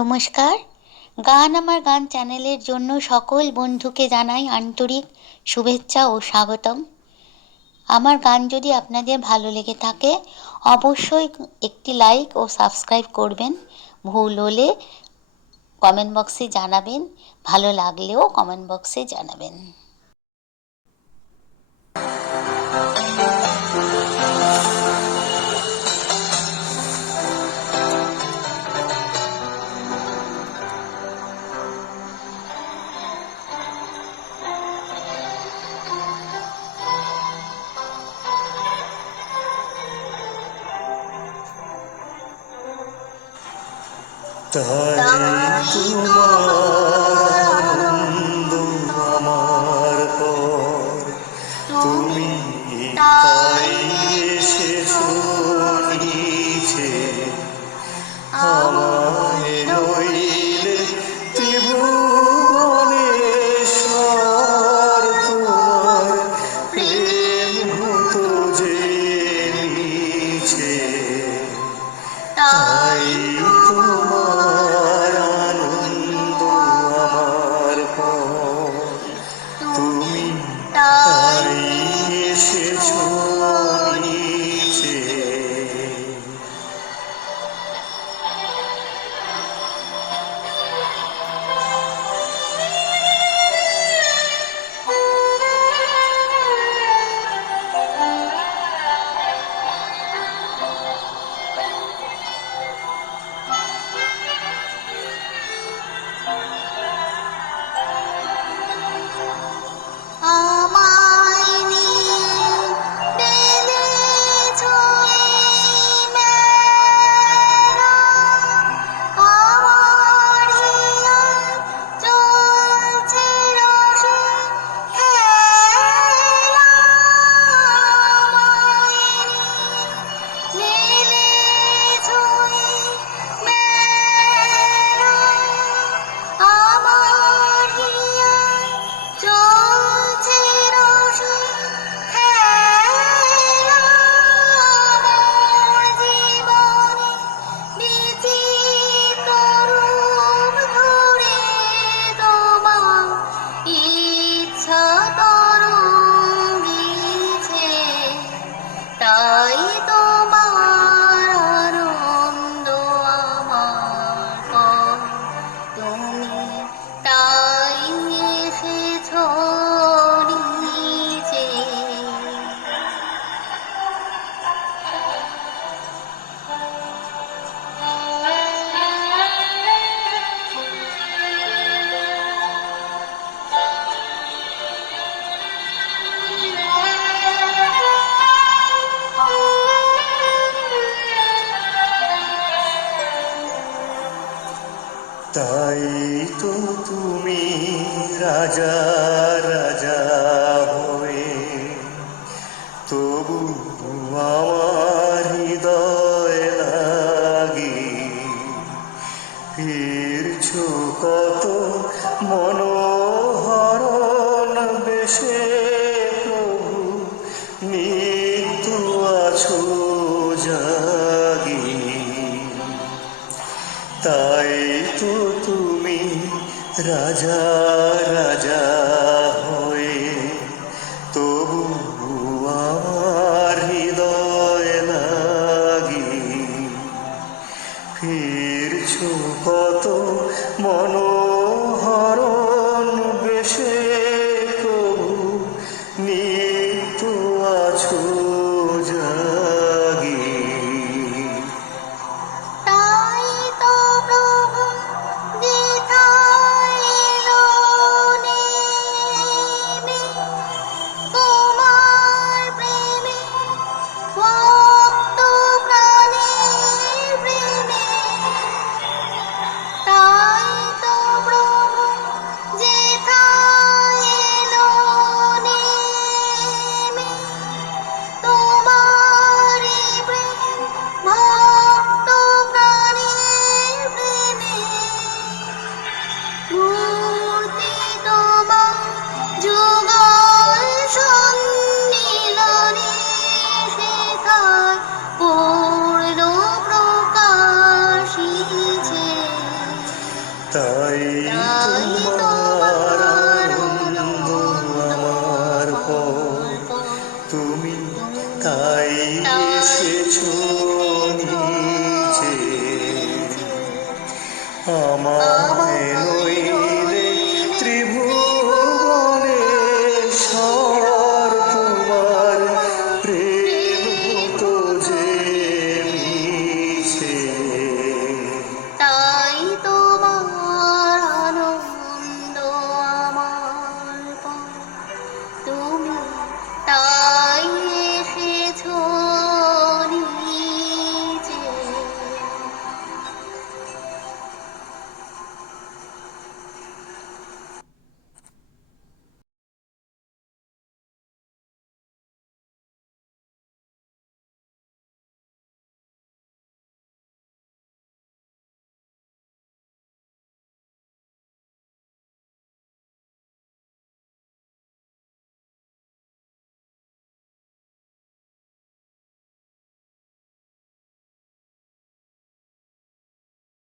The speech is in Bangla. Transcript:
নমস্কার। গান আমার গান চ্যানেলের জন্য সকল বন্ধুকে জানাই আন্তরিক শুভেচ্ছা ও স্বাগতম। আমার গান যদি আপনাদের ভালো লেগে থাকে অবশ্যই একটি লাইক ও সাবস্ক্রাইব করবেন। ভুল হলে কমেন্ট বক্সে জানাবেন, ভালো লাগলেও কমেন্ট বক্সে জানাবেন। তাই তোমার আনন্দ আমার পর, তুমি তাই এসেছো নিচে আমায়, নইলে ত্রিভুবনেশ্বর তোমার প্রেম হতো যে মিছে। তাই তোমার আনন্দ আমার পর, তুমি তাই এসেছো নিচে। আমায় নিয়ে বেঁধেছো এই মেলা, আমার হিয়ায় চলছে রসের খেলা। আমায় নিয়ে বেঁধেছো এই মেলা, আমার হিয়ায় চলছে রসের খেলা। আমার জীবনে বিচিত্র রূপ ধরে তোমার ইচ্ছা তরঙ্গিছে। তাই তোমার আনন্দ আমার পর, তুমি তাই এসেছো নিচে। তাই তো তুমি রাজা রাজা হয়ে, তবু আমার হৃদয় লাগি ফিরছো কত মনোহরণ বেশে। প্রভু নিত্য আছো জাগি, তাই তো তুমি রাজা রাজা হয়ে, তবু আমার হৃদয় লাগি ফিরছো কত মনোহরণ বেশে। প্রভু নিত্য আছো জাগি। তাই তো প্রভু যেথায় এলো নেমে, তোমার প্রেমে ভক্ত প্রাণের প্রেমে। তাই তো প্রভু আমার